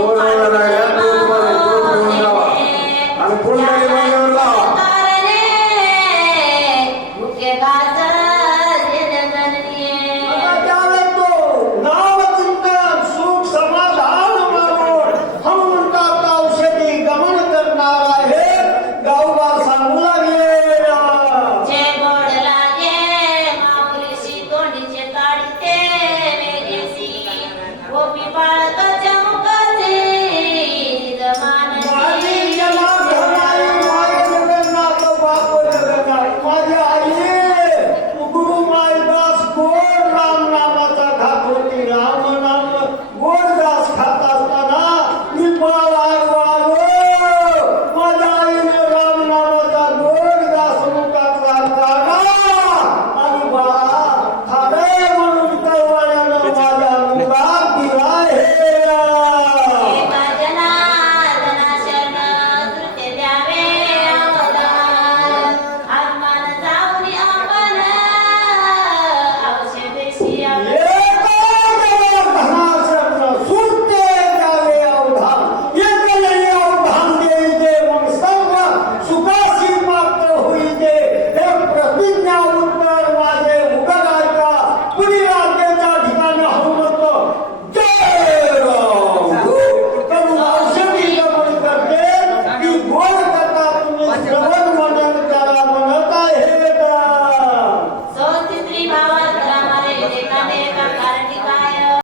Lord, Lord, Yeah.